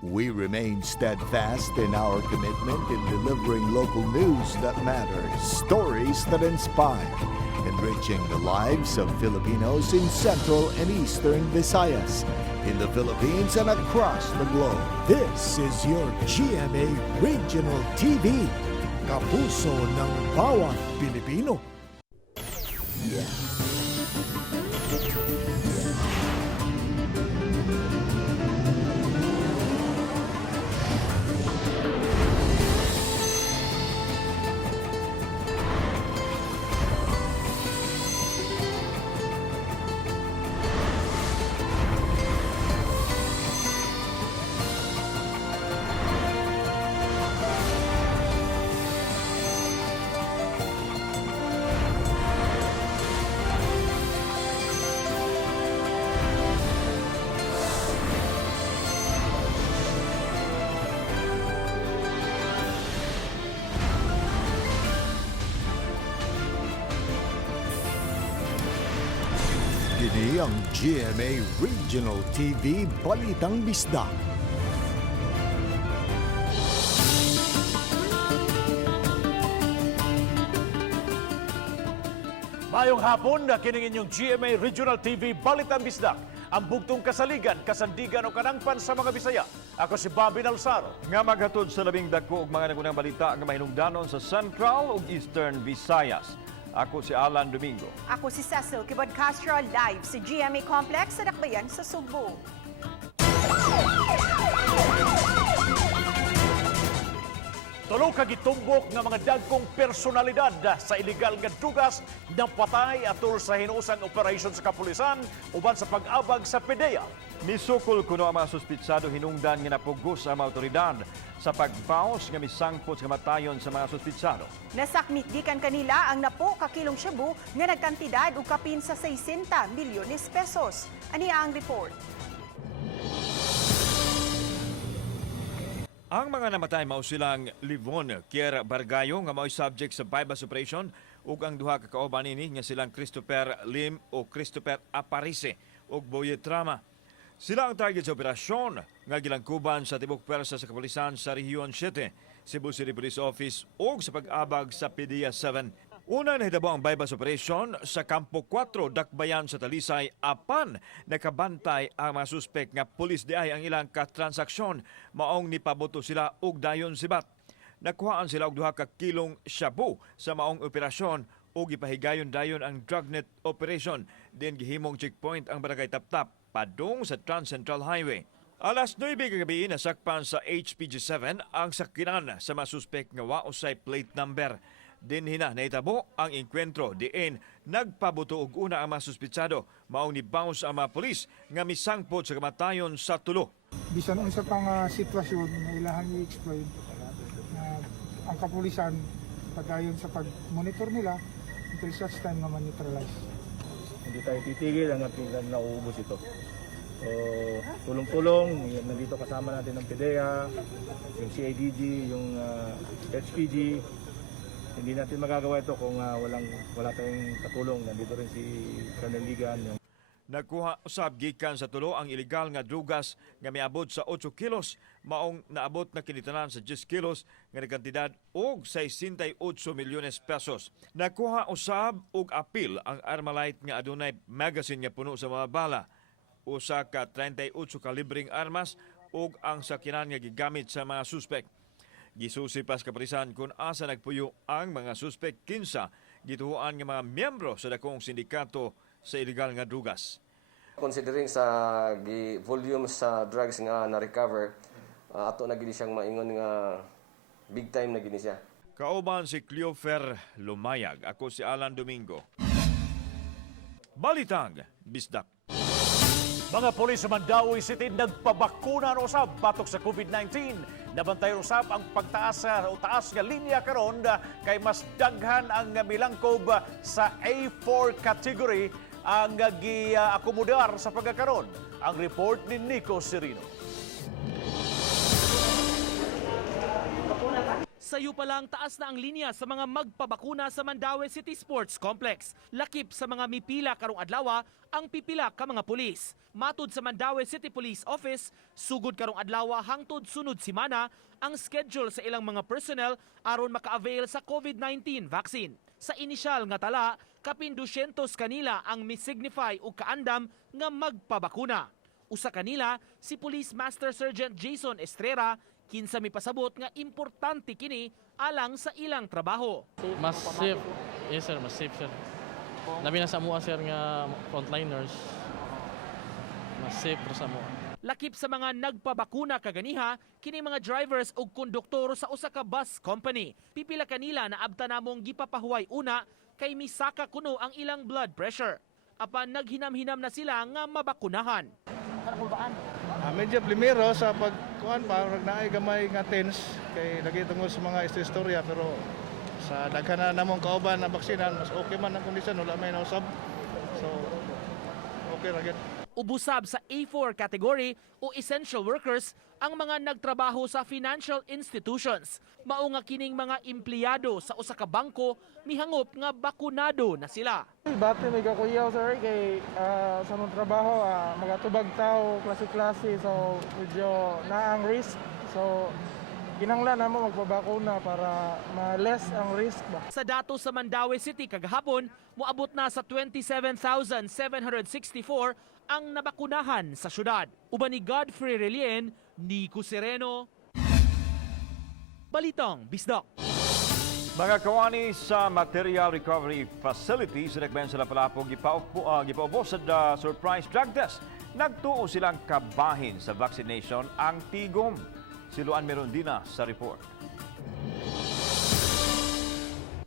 We remain steadfast in our commitment in delivering local news that matters, stories that inspire, enriching the lives of Filipinos in Central and Eastern Visayas, in the Philippines and across the globe. This is your GMA Regional TV, kapuso ng bawat Pilipino. Kini ang GMA Regional TV Balitang Bisdak. Mayong hapon na kining inyong GMA Regional TV Balitang Bisdak, ang bugtong kasaligan, kasandigan o kanangpan sa mga Bisaya. Ako si Bobby Nalsaro. Nga maghatod sa labing dagko ug mga nagunang balita nga mahinungdanon sa Central ug Eastern Visayas. Ako si Alan Domingo. Ako si Cecil Kibod Castro, live sa GMA Complex sa Dakbayan sa Sugbo. Tulo ka gitumbok nga mga dagkong personalidad sa iligal nga dugas na patay atol sa hinusang operasyon sa kapulisan uban sa pag-abag sa PDEA. Misukol kuno ang mga suspitsado hinungdan nga napugos ang mga otoridad sa pagbaos nga misangpot nga matayon sa mga suspitsado. Nasakmitdikan kanila ang napo kakilong shabu nga nagkantidad og kapin sa 60 milyones pesos. Ania ang report. Ang mga namatay mao silang Livon Kier Bargayo nga mao'y subject sa bypass operation ug ang duha ka kauban ini nga silang Christopher Lim o Christopher Aparise ug Boye Trama. Sila ang target sa operasyon nga gilangkuban sa tibok pwersa sa kapulisan sa Rehiyon 7, Cebu City Police Office ug sa pag-abag sa PDEA 7. Una nahitabo ang bypass operation sa Kampo 4, Dakbayan sa Talisay, apan nakabantay ang mga suspek nga pulis di ay ang ilang katransaksyon maong nipaboto sila og dayon sibat. Nakuhaan sila og duha ka kilong shabu sa maong operasyon ug ipahigayon dayon ang drugnet operation. Din gihimong checkpoint ang Barangay Taptap padung sa Trans Central Highway. Alas 9 kagabi nasakpan sa HPG7 ang sakyanan sa mga suspek nga wa usay plate number. Dinhina nahitabo ang enkwentro diin nagpabuto og una ang mga suspitsado maong ni-bounce ang mga pulis nga misangpot sa kamatayon sa tulo. Bisan unsa pang sitwasyon na ilahang i-explain na ang kapulisan padayon sa pag-monitor nila until such time na ma-neutralize. Hindi tayo titigil hanggang nauubos ito. So, tulong-tulong, nandito kasama natin ng PDEA, yung CIDG, yung HPG. Hindi natin magagawa ito kung wala tayong katulong. Nandito rin si Colonel Ligan. Nagkuha usab gikan sa tulo ang ilegal nga drugas nga miabot sa 8 kilos maong naabot na kinitanan sa 10 kilos nga kantidad og 68 milyones pesos. Nagkuha usab og apil ang Armalite nga adunay magazine nga puno sa mga bala. Usa ka 38 kalibring armas ug ang sakyanan nga gigamit sa mga suspek. Gisusi pas kapulisan kung asa nagpuyo ang mga suspek. 15 gituhuan nga mga miyembro sa dakong sindikato sa illegal nga drugas. Considering sa volume sa drugs nga na-recover, ato na gini siyang maingon nga big time na gini siya. Kauban si Cleofer Lumayag. Ako si Alan Domingo. Balitang Bisdak. Mga polis sa Mandawi City nagpabakuna no usab batok sa COVID-19. Nabantay usab ang pagtaas o taas nga linya karon kay mas daghan ang milangkob sa A4 category ang gi-akomodar sa pagkakaroon. Ang report ni Nico Serino. Sayo pa lang taas na ang linya sa mga magpabakuna sa Mandaue City Sports Complex. Lakip sa mga mipila karong adlaw ang pipila ka mga pulis. Matud sa Mandaue City Police Office, sugod karong adlaw hangtod sunod simana ang schedule sa ilang mga personnel aron maka-avail sa COVID-19 vaccine. Sa inisyal nga tala, kapin 200 kanila ang misignify o kaandam nga magpabakuna. Usa kanila si Police Master Sergeant Jason Estrera, kinsa mipasabot nga importante kini alang sa ilang trabaho. Mas safe. Yes sir, mas safe sir. Labi na sa mua sir nga frontliners. Mas safe para sa mua. Lakip sa mga nagpabakuna kaganiha, kini mga drivers ug konduktor sa usa ka bus company. Pipila kanila na abta namong gipapahuway una kay misaka kuno ang ilang blood pressure. Apan naghinam-hinam na sila nga mabakunahan. Medyo primero sa pagkuhan pa, naay gamay nga tense kay lagi tungod sa mga istorya pero sa daghan na namong kauban na baksinan, mas okay man ang kondisyon, wala may nausab. So, okay ra gyud. Ubusab sa A4 category o essential workers ang mga nagtrabaho sa financial institutions. Mao nga kining mga empleyado sa usa ka bangko mihangop nga bakunado na sila. Bati may kakuyaw sir kay sa mong trabaho magatubag tao klase-klase so medyo naang risk. So kinanglan namo magpabakuna para ma-less ang risk ba. Sa datos sa Mandaue City kagahapon, moabot na sa 27,764 ang nabakunahan sa syudad. Uban ni Godfrey Relien, Nico Sereno, Balitang Bisdak. Mga kawani sa Material Recovery Facility sa Nagben sila palapog gipaubos sa surprise drug test. Nagtuo silang kabahin sa vaccination ang tigom. Siluan Merondina sa report.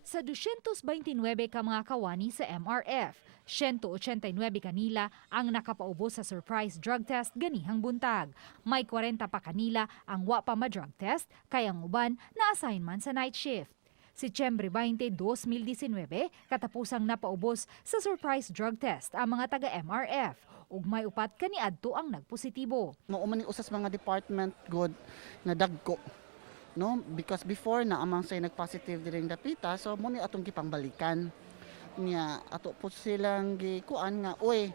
Sa 229 ka mga kawani sa MRF, 189 kanila ang nakapaubos sa surprise drug test ganihang buntag. May 40 pa kanila ang wa pa ma-drug test, kay ang uban na-assign man sa night shift. Setyembre 20, 2019, katapusang napaubos sa surprise drug test ang mga taga-MRF. Ug may upat kaniadto ang nagpositibo. Maumani usas mga department good na dagko. No, because before na amang say nagpositive diring dapita, so muni atong gipangbalikan niya ato po silang gikuan nga oy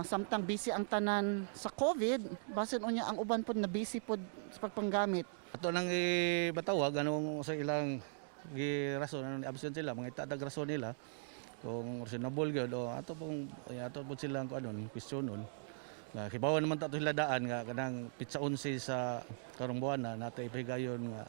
samtang busy ang tanan sa COVID, basin unya ang uban pod na busy pod sa pagpanggamit. Ato nang ibatawag anong sa ilang rason anong absent sila, mga itadag rason nila. Kung reasonable gyud o ato po silang kuanon questionon. Kibawan naman tato sila daan nga kanang pizza 11 sa karong buwan na nato ipahigayon nga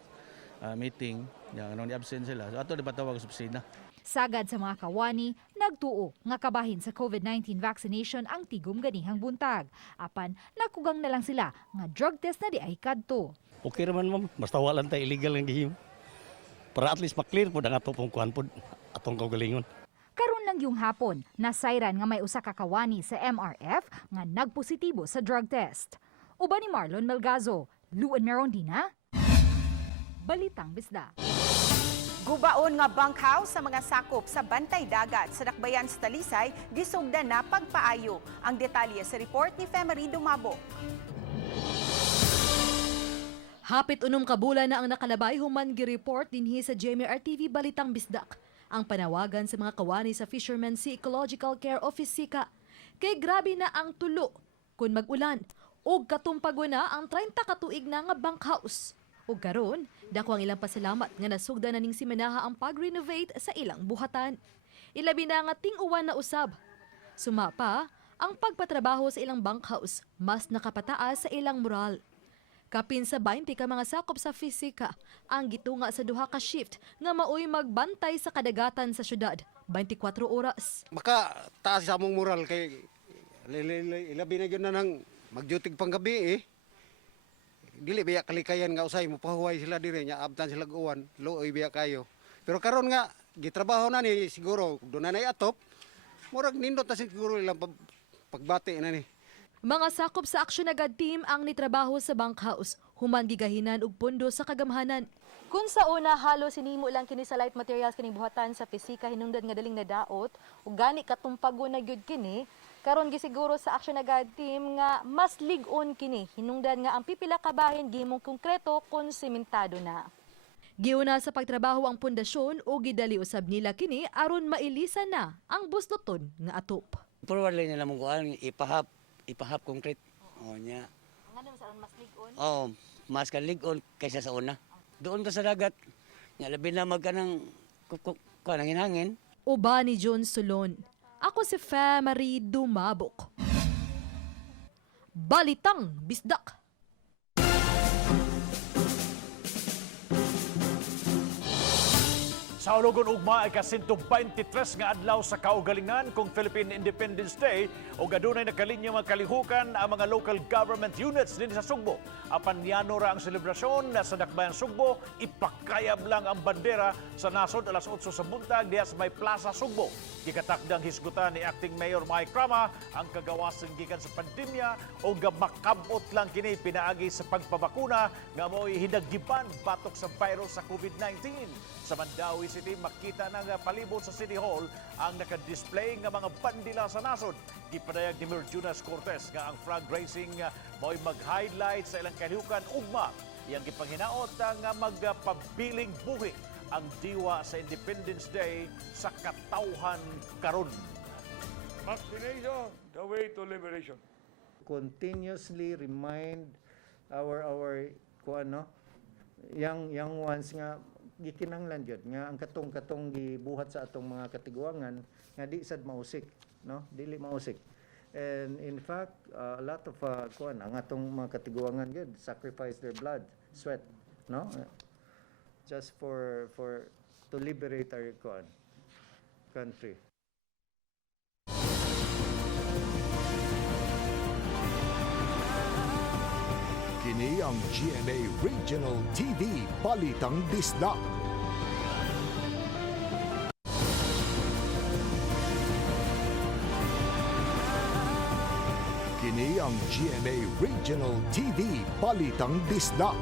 meeting nga anong absent sila. So ato dibatawag sa opisina. Sagad sa mga kawani, nagtuo nga kabahin sa COVID-19 vaccination ang tigom ganihang buntag. Apan, nakugang na lang sila nga drug test na di ay kadto. Okay raman ma'am, basta wala tayo illegal ang gihimo. Para at least maklear po ang ato pong kuan po atong kaugalingon. Karon lang yung hapon, nasayran nga may usa ka kawani sa MRF nga nagpositibo sa drug test. Uban ni Marlon Melgazo, Luan Merondina, Balitang Bisdak. Gubaon nga bunkhouse sa mga sakop sa bantay dagat sa Dakbayan sa Talisay, gisugdan na pagpaayo. Ang detalye sa report ni Femery Dumabo. Hapit unom ka bulan na ang nakalabay human gi-report dinhi sa GMRTV Balitang Bisdak. Ang panawagan sa mga kawani sa Fisherman Sea Ecological Care Office SICA. Kay grabe na ang tulo kun mag-ulan ug katumpago na ang 30 katuig na nga bunkhouse. Ug karon, dako ang ilang pasalamat nga nasugdan na ning simenaha ang pag-renovate sa ilang buhatan. Ilabi na nga ting-uwan na usab. Sumapa, ang pagpatrabaho sa ilang bunkhouse mas nakapataas sa ilang moral. Kapin sa 20 ka mga sakop sa fisika ang gitunga sa duha ka shift nga maoy magbantay sa kadagatan sa syudad 24 oras. Maka taas sa among moral kay ilabi na gyud na nang magjutig panggabi eh. Dili biya kalikayan nga usay mo pahuway sila dire nya abtan sila uwan, looy biya kayo. Pero karon nga gitrabaho na ni siguro do na nay atop. Murag nindot ta siguro ilang pagbati na ni. Mga sakop sa Action Agad team ang nitrabaho sa bunkhouse, human gigahinan og pondo sa kagamhanan. Kung sa una halos sinimo lang kini sa light materials kining buhatan sa pisika hinungdan nga daling nadaot ug gani katumpago na gyud kini, karon gisiguro sa Action Agad team nga mas lig-on kini hinungdan nga ang pipila ka bahin gihimong konkreto kon sementado na. Giuna sa pagtrabaho ang pundasyon o gidali usab nila kini aron mailisan na ang busdoton nga atop. Forward line nila mong kuan ipahap concrete. O nya. Ngano sa mas ligon? Oh, mas kaligon kaysa sa una. Doon ka sa dagat. Nya labi na magkanang kuan hangin. Uba ni John Sulon. Ako si Marie Dumabok. Balitang Bisdak. Sa ulogon ugma ay ka-123 nga adlaw sa kaugalingan kung Philippine Independence Day o gadunay nakalinya mga kalihukan ang mga local government units din sa Sugbo. Apan yano ra ang selebrasyon sa Dakbayan Sugbo, ipakayab lang ang bandera sa nasod alas 8 sa buntag diha sa may Plaza Sugbo. Gikatakdang hisgutan ni Acting Mayor Mike Crama ang kagawasan gikan sa pandemya o makabot lang kini pinaagi sa pagpabakuna nga mo'y hinaggiban batok sa virus sa COVID-19. Sa Mandawi City, makita na nga palibot sa City Hall ang nakadisplay nga mga bandila sa nasod. Gipadayag ni Mayor Jonas Cortez nga ang flag raising mo'y mag-highlight sa ilang kalihukan ugma. Iyang gipanghinaot nga magpabiling buhi ang diwa sa Independence Day sa katawhan karon. Vaccination, the way to liberation. Continuously remind our young ones nga gikinanglan jud nga ang katong gibuhat sa atong mga katiguangan nga di sad mausik, no, dili mausik. And in fact, a lot of ang atong mga katiguangan jud sacrifice their blood, sweat, no, just for to liberate our country. Kini ang GMA Regional TV Balitang Bisdak. Kini ang GMA Regional TV Balitang Bisdak.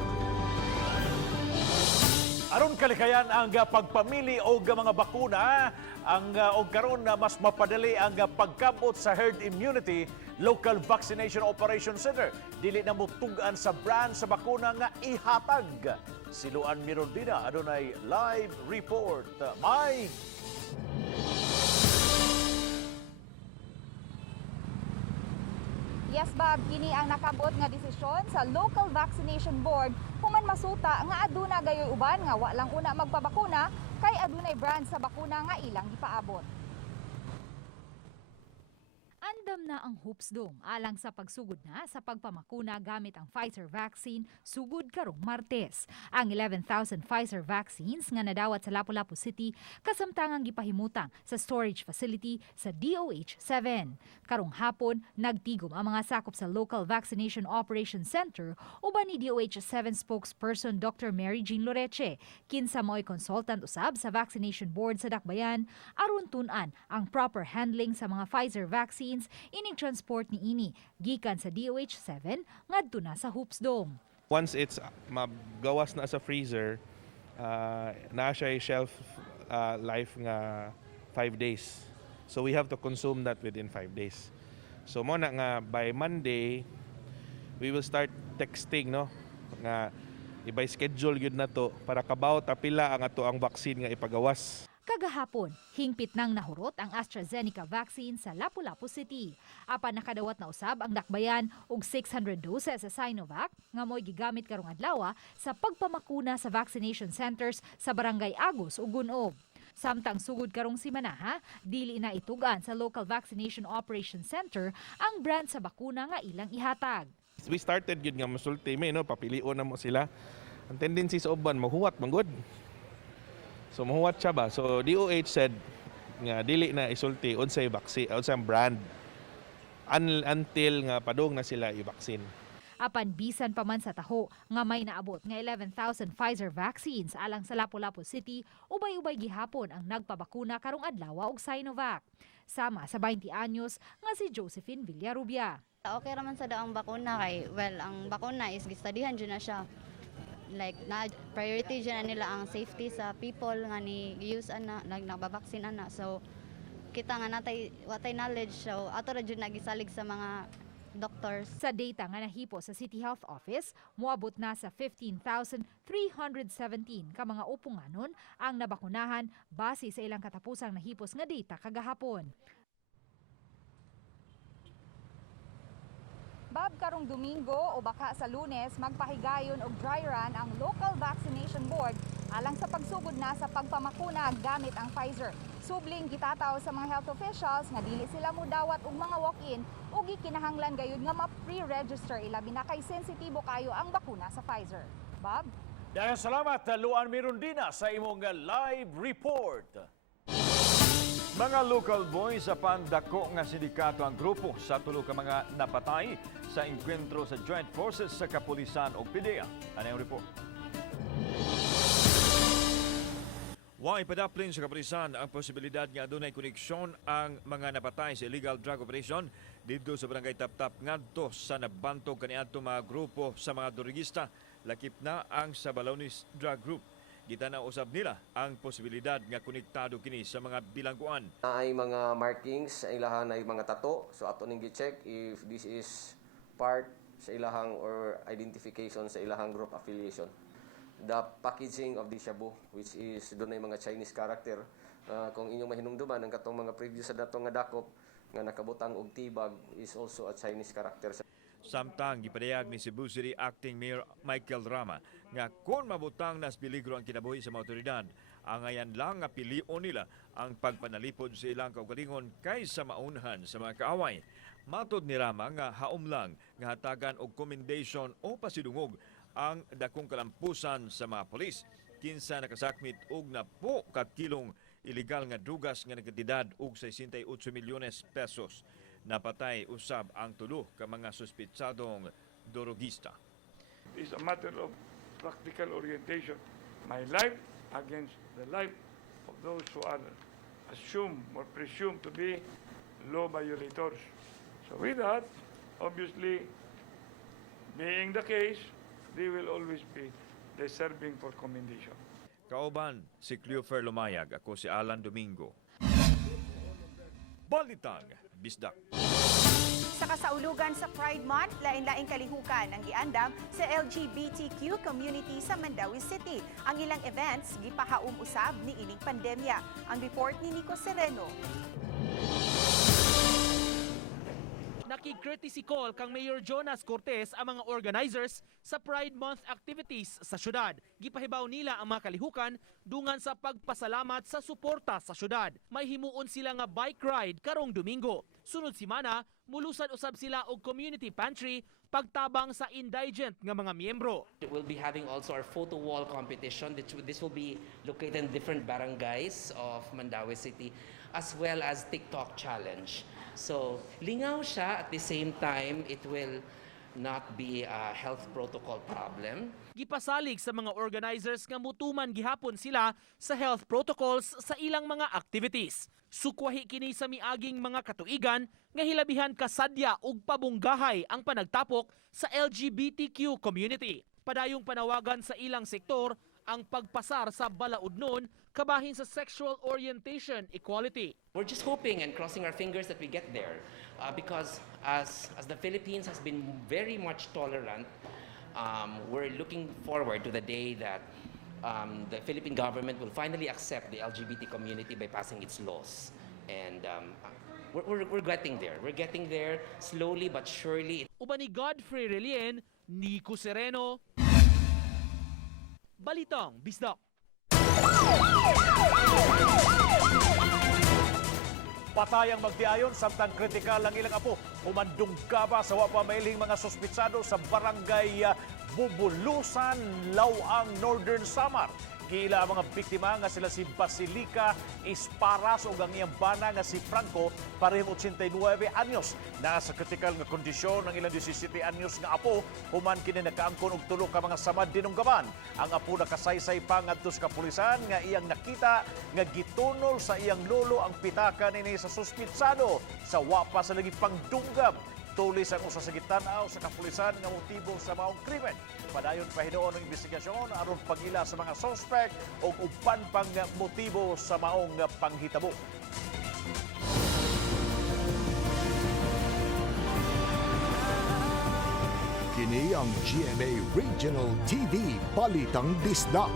Aron kalikayan ang pagpamili og mga bakuna ang og karon na mas mapadali ang pagkabot sa herd immunity, local vaccination operation center dili na mutugan sa brand sa bakuna nga ihatag. Siluan Mirondina adunay live report. May Yes, Bob, kini ang nakabot nga desisyon sa Local Vaccination Board human masuta nga aduna gayoy uban nga wa lang una magpabakuna kay adunay brand sa bakuna nga ilang gipaabot. Andam na ang hoops dome alang sa pagsugod na sa pagpamakuna gamit ang Pfizer vaccine sugod karong Martes. Ang 11,000 Pfizer vaccines nga nadawat sa Lapu-Lapu City kasamtangang gipahimutang sa storage facility sa DOH-7. Karong hapon, nagtigom ang mga sakop sa Local Vaccination Operation Center uban ni DOH-7 spokesperson Dr. Mary Jean Loreche. Kinsa mo'y consultant usab sa Vaccination Board sa Dakbayan aron tun-an ang proper handling sa mga Pfizer vaccines ining transport ni ini gikan sa DOH-7 ngadto na sa hoops dome. Once it's magawas na sa freezer, na siya shelf life nga 5 days. So we have to consume that within 5 days. So mo na nga by Monday we will start texting, no, nga ibay schedule gyud na to para kabaw tapila ang ato ang vaccine nga ipagawas. Kagahapon, hingpit nang nahurot ang AstraZeneca vaccine sa Lapu-Lapu City. Apan nakadawat na usab ang Dakbayan og 600 doses sa Sinovac nga mo'y gigamit karong adlaw sa pagpamakuna sa vaccination centers sa Barangay Agus ug Gunob. Samtang sugod karong simana, dili na itugan sa Local Vaccination Operation Center ang brand sa bakuna nga ilang ihatag. We started gyud nga masulti no, papilion na mo sila. Ang tendency sa uban mahuwat manggod. So mahuwat siya ba? So DOH said nga dili na isulti unsay vaccine, unsay brand until nga padung na sila i-vaccine. Apan bisan pa man sa taho nga may naabot nga 11,000 Pfizer vaccines alang sa Lapu-Lapu City, ubay-ubay gihapon ang nagpabakuna karong adlaw og Sinovac. Sama sa 20 anyos nga si Josephine Villarubia. Okay raman sa daang bakuna kay ang bakuna is gistadihan dyan na siya. Like na priority dyan na nila ang safety sa people nga ni use ana nagbabaksin ana. So kita nga natay watay knowledge so ato ra jud nagisalig sa mga doctors. Sa data nga nahipo sa City Health Office, moabot na sa 15,317 ka mga upunganon ang nabakunahan base sa ilang katapusang nahipos nga data kagahapon. Bab karong Domingo o baka sa Lunes magpahigayon og dry run ang local vaccination board alang sa pagsugod na sa pagpamakuna gamit ang Pfizer. Subling gitataw sa mga health officials nga dili sila mudawat og mga walk-in ug gikinahanglan gayud nga ma-pre-register ilabi na kay sensitibo kayo ang bakuna sa Pfizer. Bob? Daghang salamat Luan Mirundina sa imong live report. Mga local boys sa pandako nga sindikato ang grupo sa tulo ka mga napatay sa engkwentro sa Joint Forces sa Kapulisan o PDEA. Ano yung report? Wa ipadaplin sa kapulisan ang posibilidad nga adunay koneksyon ang mga napatay sa illegal drug operation dito sa barangay Taptap ngadto sa nabantog kaniadto mga grupo sa mga durigista lakip na ang Sabalones Drug Group. Gitana usab nila ang posibilidad nga konektado kini sa mga bilangguan. Ay mga markings sa ilahang ay mga tato. So ato ning gi-check if this is part sa ilahang or identification sa ilahang group affiliation. The packaging of the shabu, which is doon ay mga Chinese character. Kung inyong mahinumduman, ang katong mga previous sa datong nga dakop nga nakabutang og tibag is also a Chinese character. Samtang gipadayag ni Cebu City Acting Mayor Michael Rama nga kung mabutang nas peligro ang kinabuhi sa mga otoridad, angayan lang nga pilion nila ang pagpanalipod sa ilang kaugalingon kaysa maunhan sa mga kaaway. Matod ni Rama nga haom lang nga hatagan og commendation o pasidungog ang dakong kalampusan sa mga polis kinsa nakasakmit og napo ka kilong illegal nga drugas nga nagkatidad og 68 milyones pesos. Napatay usab ang tulo ka mga suspitsadong drogista. It's a matter of practical orientation. My life against the life of those who are assumed or presumed to be law violators. So with that, obviously, being the case, they will always be deserving for commendation. Kauban si Cleofer Lumayag, ako si Alan Domingo. Balitang Bisdak. Sa kasaulugan sa Pride Month, lain-laing kalihukan ang giandam sa LGBTQ community sa Mandawi City. Ang ilang events gipahaum usab ni ining pandemya. Ang report ni Nico Sereno. Nakig-courtesy call kang Mayor Jonas Cortez ang mga organizers sa Pride Month activities sa syudad. Gipahibaw nila ang mga kalihukan dungan sa pagpasalamat sa suporta sa syudad. May himuon sila nga bike ride karong Domingo. Sunod simana, mulusan usab sila og community pantry pagtabang sa indigent nga mga miyembro. We'll be having also our photo wall competition. This will be located in different barangays of Mandawi City, as well as TikTok challenge. So, lingaw siya, at the same time, it will not be a health protocol problem. Gipasalig sa mga organizers nga mutuman gihapon sila sa health protocols sa ilang mga activities. Sukwahi kini sa miaging mga katuigan nga hilabihan kasadya ug pabunggahay ang panagtapok sa LGBTQ community. Padayong panawagan sa ilang sektor ang pagpasar sa balaudnon kabahin sa sexual orientation equality. We're just hoping and crossing our fingers that we get there because as the Philippines has been very much tolerant, we're looking forward to the day that the Philippine government will finally accept the LGBT community by passing its laws. And we're getting there. We're getting there slowly but surely. Uban ni Godfrey Relien, Nico Sereno, Balitang Bisdak. Patayang magtiayon samtang kritikal ang ilang apo. Humandunggaba sa wapa mailing mga suspitsado sa barangay Bubulusan, Lawang, Northern Samar. Giila ang mga biktima nga sila si Basilica Isparas o ang iyang bana nga si Franco, parehong 89 anyos. Nasa kritikal nga kondisyon ang ilang 17 anyos nga apo, human kini nakaangkon og tulo ka mga samad dinunggaban. Ang apo nakasaysay pa ngadto sa kapulisan nga iyang nakita nga gitunol sa iyang lolo ang pitaka nini sa suspitsado sa wapa sa lagi pangdunggab. Tulis ang usa sa gitanaw sa kapulisan nga motibo sa maong krimen. Padayon pa hinuon ng investigasyon aron pagila sa mga suspect o uban pang motibo sa maong panghitabo. Kini ang GMA Regional TV Balitang Bisdak.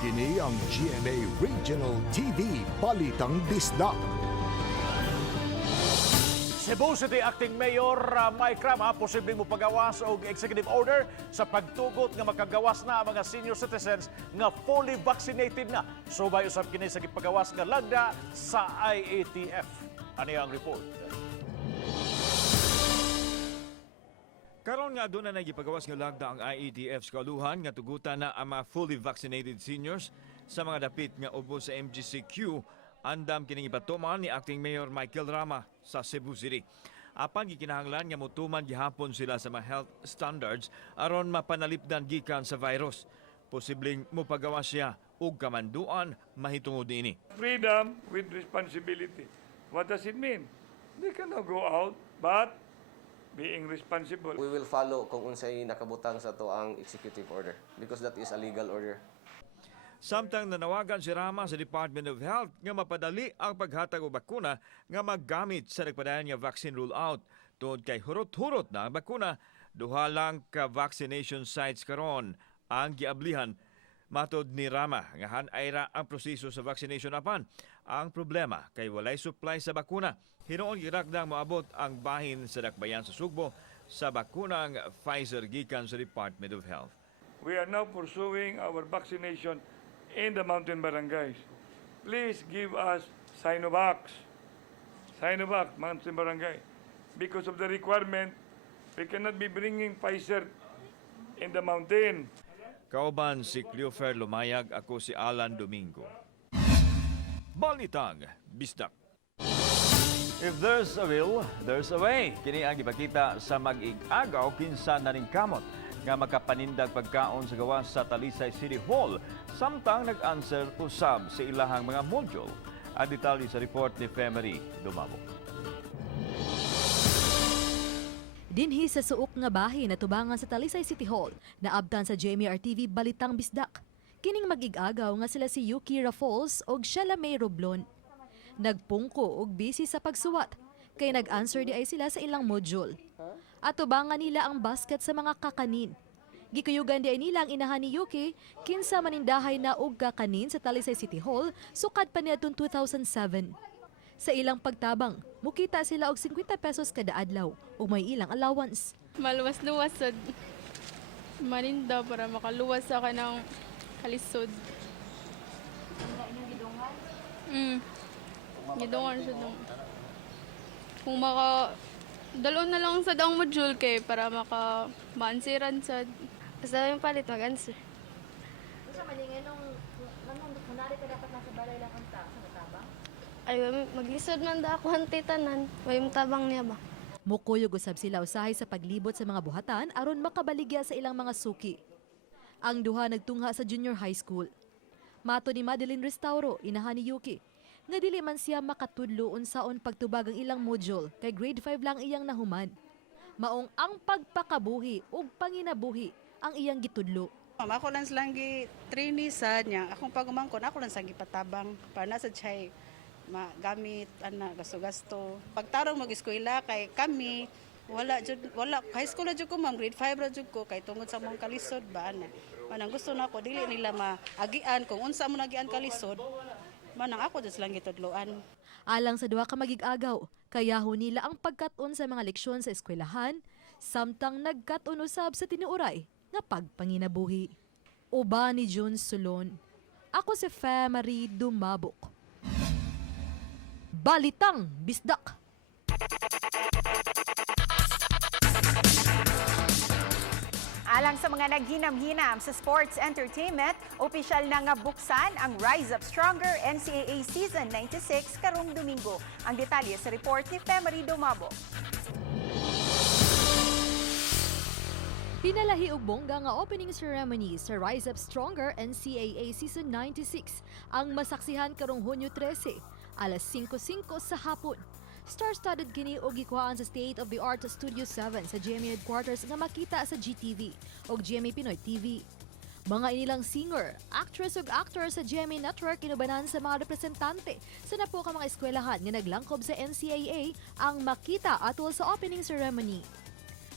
Kini ang GMA Regional TV Balitang Bisdak. Cebu City Acting Mayor Mike Rama posibleng mopagawas og executive order sa pagtugot nga makagawas na ang mga senior citizens nga fully vaccinated na. Subay usab kini sa gipagawas nga lagda sa IATF. Ania ang report. Karon nga doon na nagipagawas nga lagda ang IATF sa kaluhan nga tugutan na ang mga fully vaccinated seniors sa mga dapit nga ubo sa MGCQ. Andam kining ipatuman ni Acting Mayor Michael Rama sa Cebu City. Apan gikinahanglan nga motuman gihapon sila sa mga health standards aron mapanalipdan gikan sa virus. Posibleng mopagawas siya og kamanduan mahitungod ini. Freedom with responsibility. What does it mean? They cannot go out, but being responsible. We will follow kung unsay nakabutang sa to ang executive order because that is a legal order. Samtang nanawagan si Rama sa Department of Health nga mapadali ang paghatag og bakuna nga maggamit sa nagpadayon nga vaccine rollout. Tungod kay hurot-hurot na ang bakuna, duha lang ka vaccination sites karon ang giablihan. Matod ni Rama nga hanayra ang proseso sa vaccination apan. Ang problema kay walay supply sa bakuna. Hinuon girakdang moabot ang bahin sa dakbayan sa Sugbo sa bakunang Pfizer gikan sa Department of Health. We are now pursuing our vaccination in the mountain barangays. Please give us Sinovac, mountain barangay. Because of the requirement, we cannot be bringing Pfizer in the mountain. Kauban si Cleofer Lumayag, ako si Alan Domingo. Balitang Bisdak. If there's a will, there's a way. Kini ang ipakita sa mag-ig-agaw kinsa naning kamot nga makapanindag pagkaon sa gawas sa Talisay City Hall samtang nag-answer usab sa ilahang mga module. Ang detalye sa report ni Femery Dumabo. Dinhi sa suok nga bahin na tubangan sa Talisay City Hall, naabtan sa GMA-RTV Balitang Bisdak. Kining mag-ig-agaw nga sila si Yuki Raffles og Sheila May Roblon. Nagpungko og busy sa pagsuwat, kay nag-answer di ay sila sa ilang module. At tubangan nila ang basket sa mga kakanin. Gikuyugan di ay nila ang inahan ni Yuki, kinsa manindahay na og kakanin sa Talisay City Hall, sukad pa niadtong 2007. Sa ilang pagtabang, mukita sila og 50 pesos kada adlaw o may ilang allowance. Maluwas-luwas sad maninda para makaluwas sa kanang kalisod. Gidungan sa dong. Kung dalon na lang sa daong module kay para maka-maansiran sa basta yung palit mag-answer. Sa malingin nung kunari ka dapat nasa balay lang ang sa matabang? Ay, maglisod man da ako hantitanan. May matabang niya ba? Mukuyog usab sila usahay sa paglibot sa mga buhatan aron makabaligya sa ilang mga suki. Ang duha nagtungha sa junior high school. Mato ni Madeline Restauro, inahan ni Yuki, nga dili man siya makatudlo unsaon pagtubag ang ilang module kay grade 5 lang iyang nahuman. Maong ang pagpakabuhi ug panginabuhi ang iyang gitudlo. Ako lang silang gi-trainee sad niya. Akong pagumangkon, ako lang sa gipatabang para nasa chay magamit ana gasto-gasto. Pagtarong mag-eskwela kay kami wala high school na jud ko ma'am, grade 5 ra jud ko kay tungod sa mong kalisod ba ana. Manang gusto na ako dili nila maagian kung unsa mo nagian kalisod. Manang ako jud silang gitudloan. Alang sa duha ka magig-agaw, kayaho nila ang pagkat-on sa mga leksyon sa eskwelahan, samtang nagkat-on usab sa tinuoray nga pagpanginabuhi. Uba ni June Sulon. Ako si Femery Dumabok. Balitang Bisdak. Alang sa mga naghinam-hinam sa sports entertainment, opisyal na nga buksan ang Rise Up Stronger NCAA Season 96 karong Domingo. Ang detalye sa report ni Femery Dumabo. Hinalahi og bongga nga opening ceremony sa Rise Up Stronger NCAA Season 96 ang masaksihan karong Hunyo 13, alas 5:05 sa hapon. Star-studded kini og gikuhaan sa state-of-the-art Studio 7 sa GMA headquarters nga makita sa GTV o GMA Pinoy TV. Mga inilang singer, actress ug actor sa GMA Network inubanan sa mga representante sa napo ka mga eskwelahan nga naglangkob sa NCAA ang makita atol sa opening ceremony.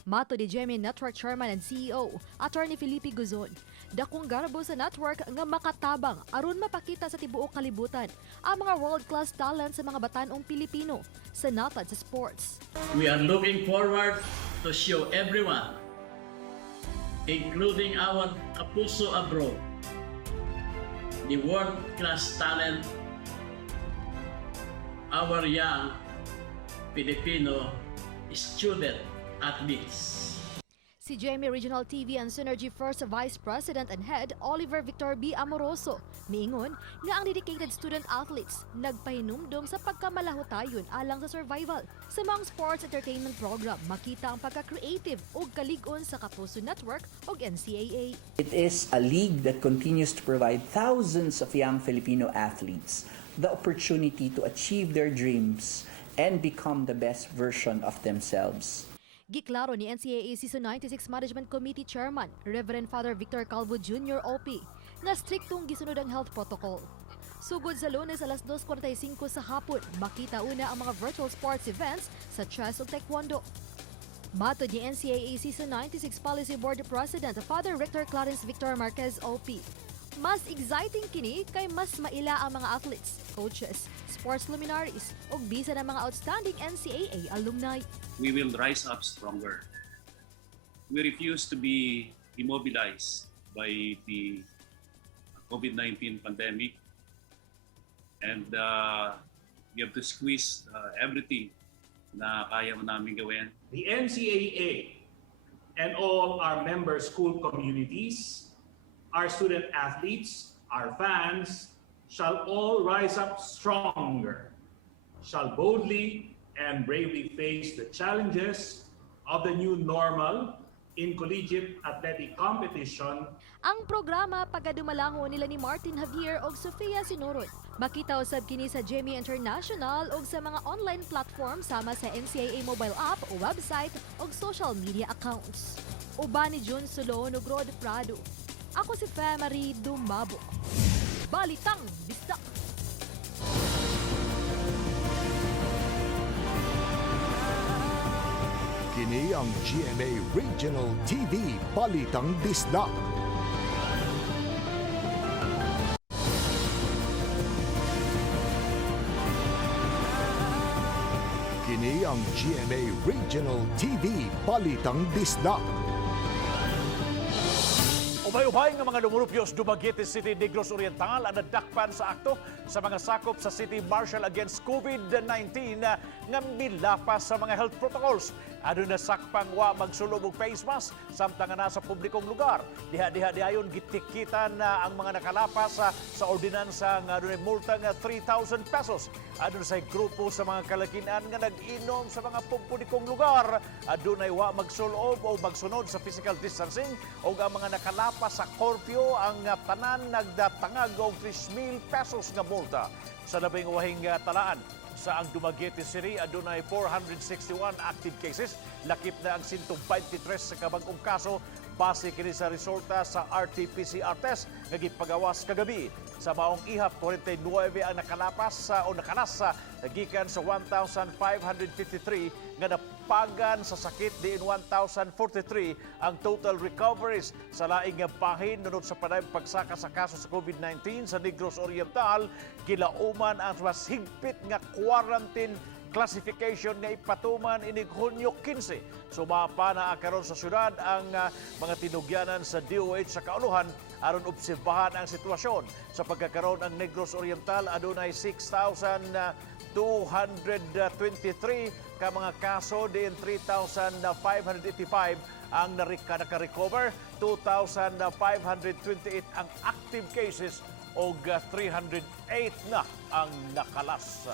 Mato ni GMA Network Chairman and CEO, Attorney Felipe Guzon, dakong garbo sa network nga makatabang aron mapakita sa tibuok kalibutan ang mga world-class talent sa mga batanong Pilipino sa natad sa sports. We are looking forward to show everyone, including our kapuso abroad, the world-class talent our young Filipino student athletes. Si GMA Regional TV and Synergy First Vice President and Head Oliver Victor B. Amoroso miingon nga ang dedicated student athletes nagpahinumdom sa pagkamalahutayon alang sa survival. Sa mga sports entertainment program, makita ang pagka-creative o kalig-on sa Kapuso Network o NCAA. It is a league that continues to provide thousands of young Filipino athletes the opportunity to achieve their dreams and become the best version of themselves. Giklaro ni NCAA Season 96 Management Committee Chairman, Reverend Father Victor Calvo Jr. OP, na striktong gisunod ang health protocol. Sugod sa Lunes alas 2:45 sa hapon, makita una ang mga virtual sports events sa chess ug taekwondo. Matod ni NCAA Season 96 Policy Board President Father Rector Clarence Victor Marquez OP, mas exciting kini kay mas maila ang mga athletes, coaches, sports luminaries ug bisan ang mga outstanding NCAA alumni. We will rise up stronger. We refuse to be immobilized by the COVID-19 pandemic, and we have to squeeze everything na kaya mo namin gawin. The NCAA and all our member school communities, our student athletes, our fans, shall all rise up stronger, shall boldly and bravely face the challenges of the new normal in collegiate athletic competition. Ang programa pagadumalango nila ni Martin Javier og Sofia Sinurod. Makita usab kini sa GMA International og sa mga online platform sama sa NCAA mobile app o website og social media accounts. Uban ni Jun Solon ug Rod Prado. Ako si Marie Dumabo. Balitang Bisdak. Kini ang GMA Regional TV Balitang Bisdak. Kini ang GMA Regional TV Balitang Bisdak. Ubay-ubay nga mga lumulupyos Dumaguete City, Negros Oriental ang nadakpan sa akto sa mga sakop sa City Marshal against COVID-19 nga milapas sa mga health protocols. Ano na sakpang wa magsulog og face mask samtang nga nasa publikong lugar. Diha-diha-dihayon gitikitan na ang mga nakalapas sa ordinansa nga adunay multa nga 3,000 pesos. Adun sa grupo sa mga kalakinan nga nag-inom sa mga publikong lugar. Adunay wa magsulob o magsunod sa physical distancing o ang mga nakalapas sa curfew ang tanan nagdatangag og 3,000 pesos nga multa. Sa labing wahing talaan sa ang Dumaguete City, adunay 461 active cases. Lakip na ang 123 sa kabag-ong kaso base kini sa resulta sa RT-PCR test nga gipagawas kagabi. Sa maong ihap, 49 ang nakalapas o nakalas gikan sa 1,553 nga napagan sa sakit diin 1,043 ang total recoveries sa laing nga bahin nunod sa panay pagsaka sa kaso sa COVID-19 sa Negros Oriental. Gilauman ang mas higpit nga quarantine classification nga ipatuman inig Hunyo 15. Sumapa na karon sa syudad ang mga tinugyanan sa DOH sa kauluhan aron obserbahan ang sitwasyon. Sa pagkakaroon ang Negros Oriental adunay 6,223 ka mga kaso diin 3,585 ang naka-recover, 2,528 ang active cases o 308 na ang nakalas.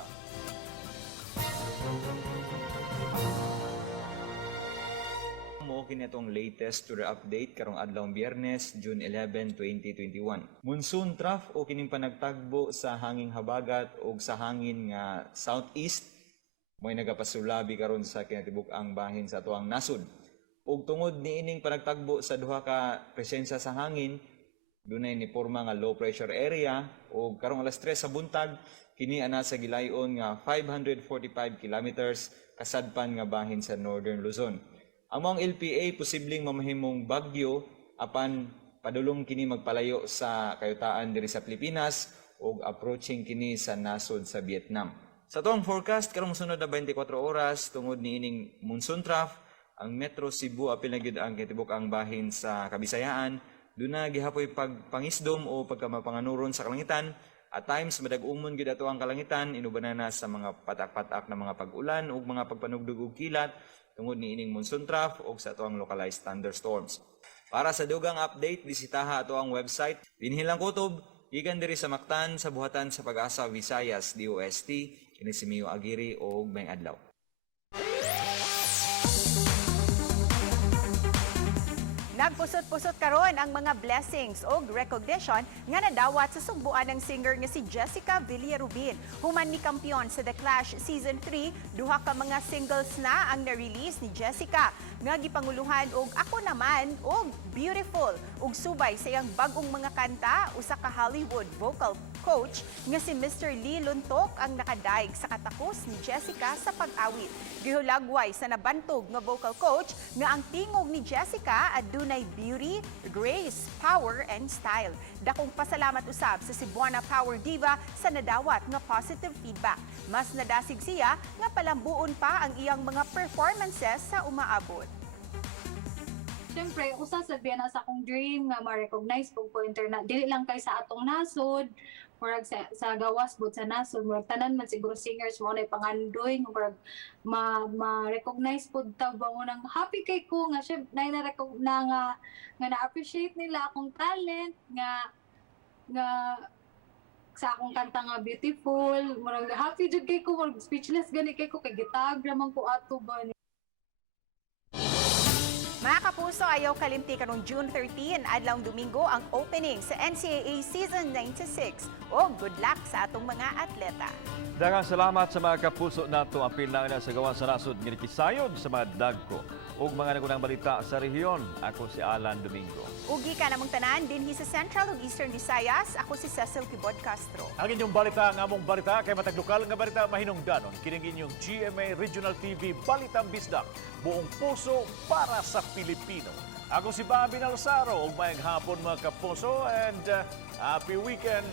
Mo kini atong latest tour update karong adlawng Biyernes, June 11, 2021. Monsoon trough o kining panagtagbo sa hanging habagat o sa hangin nga southeast mo'y nagapasulabi karon sa kinatibuk-ang bahin sa atuang nasud. Ug tungod niining panagtagbo sa duha ka presensya sa hangin, Dunay ni porma nga low pressure area o karong alas 3 sa buntag kini ana sa gilayon nga 545 kilometers kasadpan nga bahin sa Northern Luzon. Ang mga LPA posibleng mamahimong bagyo apan padulong kini magpalayo sa kayutaan diri sa Pilipinas ug approaching kini sa nasod sa Vietnam. Sa tuong forecast karong sunod na 24 oras tungod niining monsoon trough, ang Metro Cebu apil na gyud ang kitibuk-ang bahin sa Kabisayaan. Doon na gihapoy pagpangisdom o pagkamapanganuron sa kalangitan. At times, madag-umon gyud ato ang kalangitan, inubanan na sa mga patak-patak na mga pag-ulan o mga pagpanugdog og kilat tungod ni ining monsoon trough o sa ato ang localized thunderstorms. Para sa dugang update, bisitaha ato ang website. Dinhilang kutob, gikan diri sa Mactan sa buhatan sa Pag-asa Visayas, DOST, ini si Mio Aguirre o Mayang Adlaw. Nagpusot-pusot karon ang mga blessings o recognition nga nadawat sa sugbuan ng singer nga si Jessica Villarubin. Human ni kampiyon sa The Clash Season 3, duha ka mga singles na ang na-release ni Jessica nga gipanguluhan og Ako Naman og Beautiful ug subay sa iyang bag-ong mga kanta usa ka Hollywood vocal coach nga si Mr. Lee Luntok ang nakadaig sa katakos ni Jessica sa pag-awit. Gihulagway sa nabantog nga vocal coach nga ang tingog ni Jessica adunay beauty, grace, power, and style. Dakong pasalamat usab sa Cebuana Power Diva sa nadawat nga positive feedback. Mas nadasig siya nga palambuon pa ang iyang mga performances sa umaabot. Siyempre, usa sa na sa akong dream nga ma-recognize kong po internet. Dili lang kay sa atong nasod, murag sa gawas bud sa nasod, murag tanan man siguro singers mo na pangandoy, murag ma-recognize pud ta ba mo nang happy kay ko nga syempre nga na-appreciate nila akong talent nga sa akong kanta nga beautiful, murag happy jud kay ko, murag speechless gani kay ko kay gitag raman ko ato ba ni. Mga kapuso, ayaw kalimti karong June 13, adlawng Domingo, ang opening sa NCAA Season 96. O good luck sa atong mga atleta. Daghang salamat sa mga kapuso nato apil na sa gawan sa nasod nga kisayod sa mga dagko ug mga nagunang balita sa rehiyon. Ako si Alan Domingo. Ugi ka namong tanan dinhi sa Central ug Eastern Visayas. Ako si Cecil Kibod Castro. Ang inyong balita, ang among balita, kay matag lokal nga balita mahinungdanon. Kining inyong GMA Regional TV Balitang Bisdak. Buong puso para sa Pilipino. Ako si Bobby Nalsaro. Ug mayang hapon mga kapuso and happy weekend.